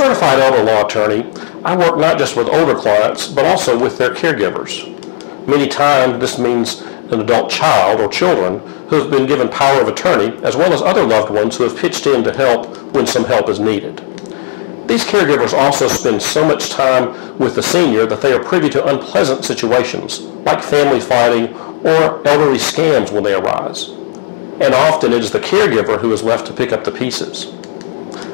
certified elder law attorney, I work not just with older clients, but also with their caregivers. Many times this means an adult child or children who have been given power of attorney, as well as other loved ones who have pitched in to help when some help is needed. These caregivers also spend so much time with the senior that they are privy to unpleasant situations, like family fighting or elderly scams when they arise. And often it is the caregiver who is left to pick up the pieces.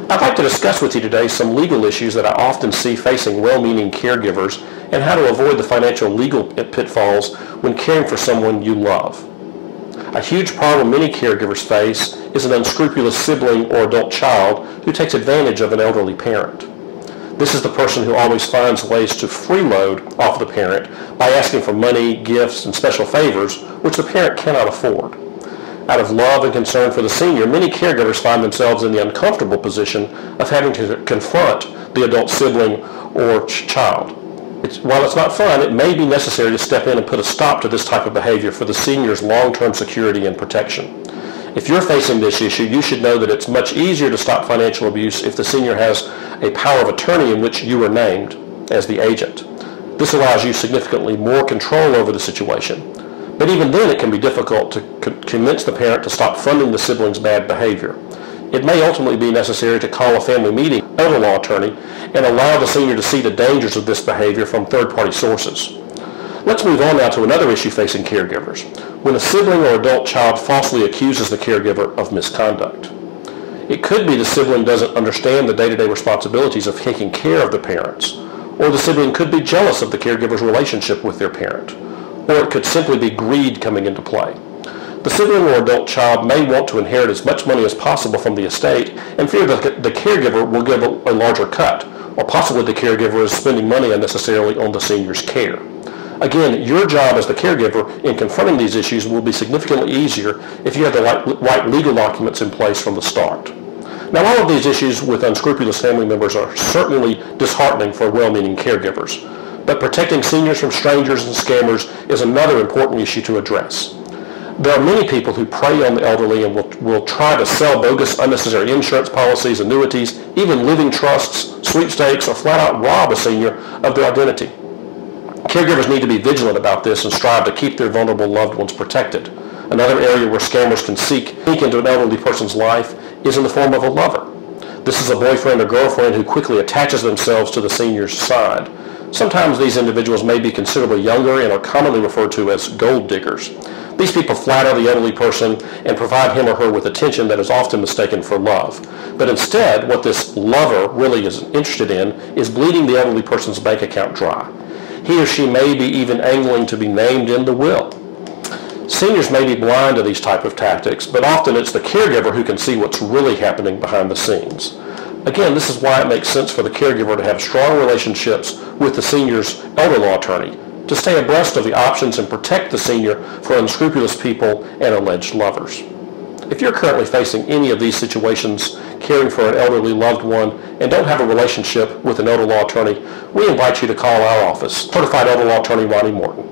I'd like to discuss with you today some legal issues that I often see facing well-meaning caregivers and how to avoid the financial legal pitfalls when caring for someone you love. A huge problem many caregivers face is an unscrupulous sibling or adult child who takes advantage of an elderly parent. This is the person who always finds ways to freeload off the parent by asking for money, gifts, and special favors which the parent cannot afford. Out of love and concern for the senior, many caregivers find themselves in the uncomfortable position of having to confront the adult sibling or child. While it's not fun, it may be necessary to step in and put a stop to this type of behavior for the senior's long-term security and protection. If you're facing this issue, you should know that it's much easier to stop financial abuse if the senior has a power of attorney in which you are named as the agent. This allows you significantly more control over the situation. But even then, it can be difficult to convince the parent to stop funding the sibling's bad behavior. It may ultimately be necessary to call a family meeting, elder law attorney, and allow the senior to see the dangers of this behavior from third-party sources. Let's move on now to another issue facing caregivers, when a sibling or adult child falsely accuses the caregiver of misconduct. It could be the sibling doesn't understand the day-to-day responsibilities of taking care of the parents, or the sibling could be jealous of the caregiver's relationship with their parent, or it could simply be greed coming into play. The sibling or adult child may want to inherit as much money as possible from the estate and fear that the caregiver will give a larger cut, or possibly the caregiver is spending money unnecessarily on the senior's care. Again, your job as the caregiver in confronting these issues will be significantly easier if you have the right legal documents in place from the start. Now, all of these issues with unscrupulous family members are certainly disheartening for well-meaning caregivers, but protecting seniors from strangers and scammers is another important issue to address. There are many people who prey on the elderly and will try to sell bogus, unnecessary insurance policies, annuities, even living trusts, sweepstakes, or flat out rob a senior of their identity. Caregivers need to be vigilant about this and strive to keep their vulnerable loved ones protected. Another area where scammers can sneak into an elderly person's life is in the form of a lover. This is a boyfriend or girlfriend who quickly attaches themselves to the senior's side. Sometimes these individuals may be considerably younger and are commonly referred to as gold diggers. These people flatter the elderly person and provide him or her with attention that is often mistaken for love. But instead, what this lover really is interested in is bleeding the elderly person's bank account dry. He or she may be even angling to be named in the will. Seniors may be blind to these type of tactics, but often it's the caregiver who can see what's really happening behind the scenes. Again, this is why it makes sense for the caregiver to have strong relationships with the senior's elder law attorney, to stay abreast of the options and protect the senior from unscrupulous people and alleged lovers. If you're currently facing any of these situations, caring for an elderly loved one, and don't have a relationship with an elder law attorney, we invite you to call our office, Certified Elder Law Attorney Ronnie Morton.